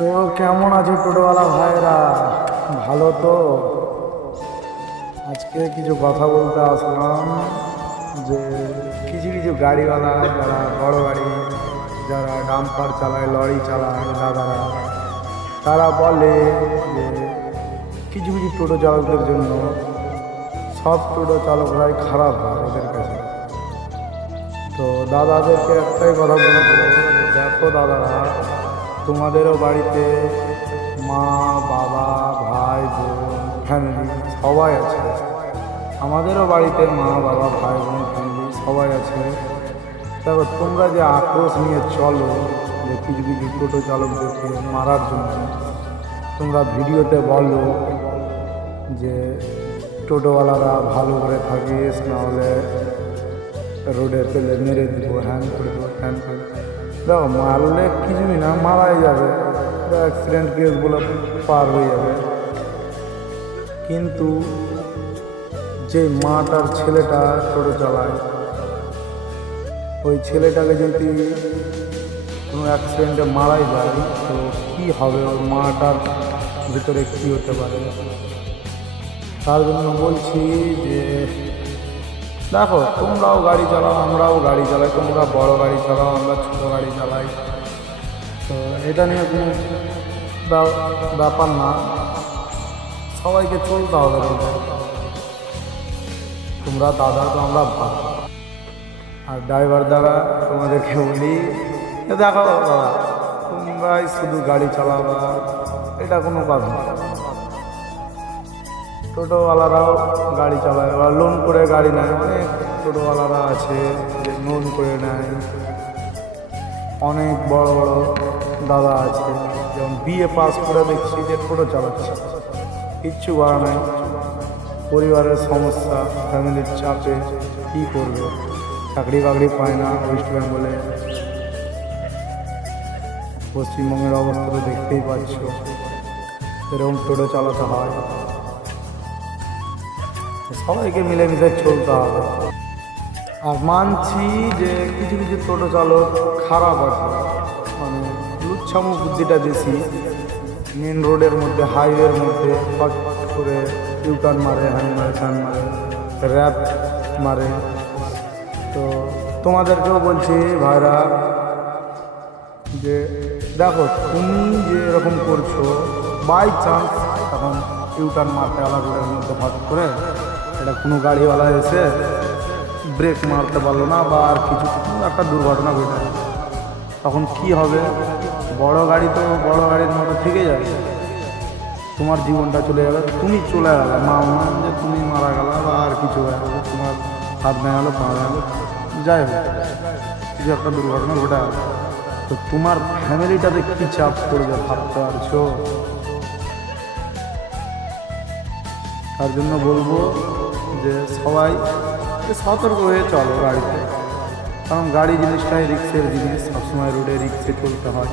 তো কেমন আছে টোটোওয়ালা ভাইরা? ভালো তো? আজকে কিছু কথা বলতে আসলাম যে কিছু কিছু গাড়িওয়ালা যারা বড় গাড়ি, যারা ডাম্পার চালায়, লরি চালায়, দাদারা, তারা বলে যে কিছু কিছু টোটো চালকদের জন্য সব টোটো চালকরাই খারাপ হয় ওদের কাছে। তো দাদাদেরকে একটাই কথা বলবো, দেখো দাদারা, তোমাদেরও বাড়িতে মা, বাবা, ভাই, বোন, ফ্যামিলি সবাই আছে। আমাদেরও বাড়িতে মা, বাবা, ভাই, বোন, ফ্যামিলি সবাই আছে। দেখো, তোমরা যে আক্রোশ নিয়ে চলো যে কিছু কিছু টোটো চালকদেরকে মারার জন্য, তোমরা ভিডিওতে বলো যে টোটোওয়ালারা ভালো করে থাকিস, নাহলে রোডে ফেলে মেরে দেবো, হ্যান করে দেবো, হ্যান করে। দেখো, মারলে কিছুই না, মারাই যাবে, অ্যাক্সিডেন্ট কেস বলে পার হয়ে যাবে। কিন্তু যে মাটার ছেলেটা টোটো চালায়, ওই ছেলেটাকে যদি কোনো অ্যাক্সিডেন্টে মারাই যায়, তো কী হবে? ওর মাটার ভিতরে কী হতে পারে? তার জন্য বলছি যে দেখো, তোমরাও গাড়ি চালাও, আমরাও গাড়ি চালাই, তোমরা বড় গাড়ি চালাও, আমরা ছোটো গাড়ি চালাই। তো এটা নিয়ে কোনো ব্যাপার না, সবাইকে চলতে হবে। তোমরা দাদা, তো আমরা ভাই। আর ড্রাইভার দ্বারা তোমাদেরকে বলি, দেখো দাদা, তোমরাই শুধু গাড়ি চালাবা, এটা কোনো কথা না। টোটোওয়ালারাও গাড়ি চালায়, ওরা লোন করে গাড়ি নেয়। অনেক টোটোওয়ালারা আছে যে লোন করে নেয়। অনেক বড় বড় দাদা আছে, যেমন বিএ পাস করে দেখছি যে টোটো চালাচ্ছে, কিচ্ছু করা নাই, পরিবারের সমস্যা, ফ্যামিলির চাপে কী করবে, চাকরি বাকরি পায় না। ওয়েস্ট বেঙ্গলে, পশ্চিমবঙ্গের অবস্থা তো দেখতেই পাচ্ছ, এরকম টোটো চালাতে হয়। সবাইকে মিলেমিশে চলতে হবে। আর মানছি যে কিছু কিছু টোটো চালক খারাপ আছে, মানে লুচ্ছামো বুদ্ধিটা বেশি। মেন রোডের মধ্যে, হাইওয়ের মধ্যে ফট করে ইউটার্ন মারে, হ্যান মারে, ফ্যান মারে, র্যাপ মারে। তো তোমাদেরকেও বলছি ভাইরা যে দেখো, তুমি যে এরকম করছো, বাই চান্স তখন ইউটার্ন মারতে আলা রোডের মধ্যে ফট করে এটা কোনো গাড়িওয়ালা এসে ব্রেক মারতে পারলো না, বা আর কিছু একটা দুর্ঘটনা ঘটে, তখন কি হবে? বড় গাড়ি তো বড় গাড়ির মতো থেকে যাবে, তোমার জীবনটা চলে যাবে, তুমি চলে গেলে, মা যে তুমি মারা গেল বা আর কিছু হয়ে গেলো, তোমার হাত ভেঙে গেলো, পা ভেঙে গেলো, যাই হোক, কিছু একটা দুর্ঘটনা ঘটে গেল, তো তোমার ফ্যামিলিটাতে কী চাপ করবে ভাবতে পারছো? তার জন্য বলবো যে সবাই সতর্ক হয়ে চলো গাড়িতে, কারণ গাড়ি জিনিসটাই রিস্কের জিনিস, সবসময় রোডে রিস্কে চলতে হয়।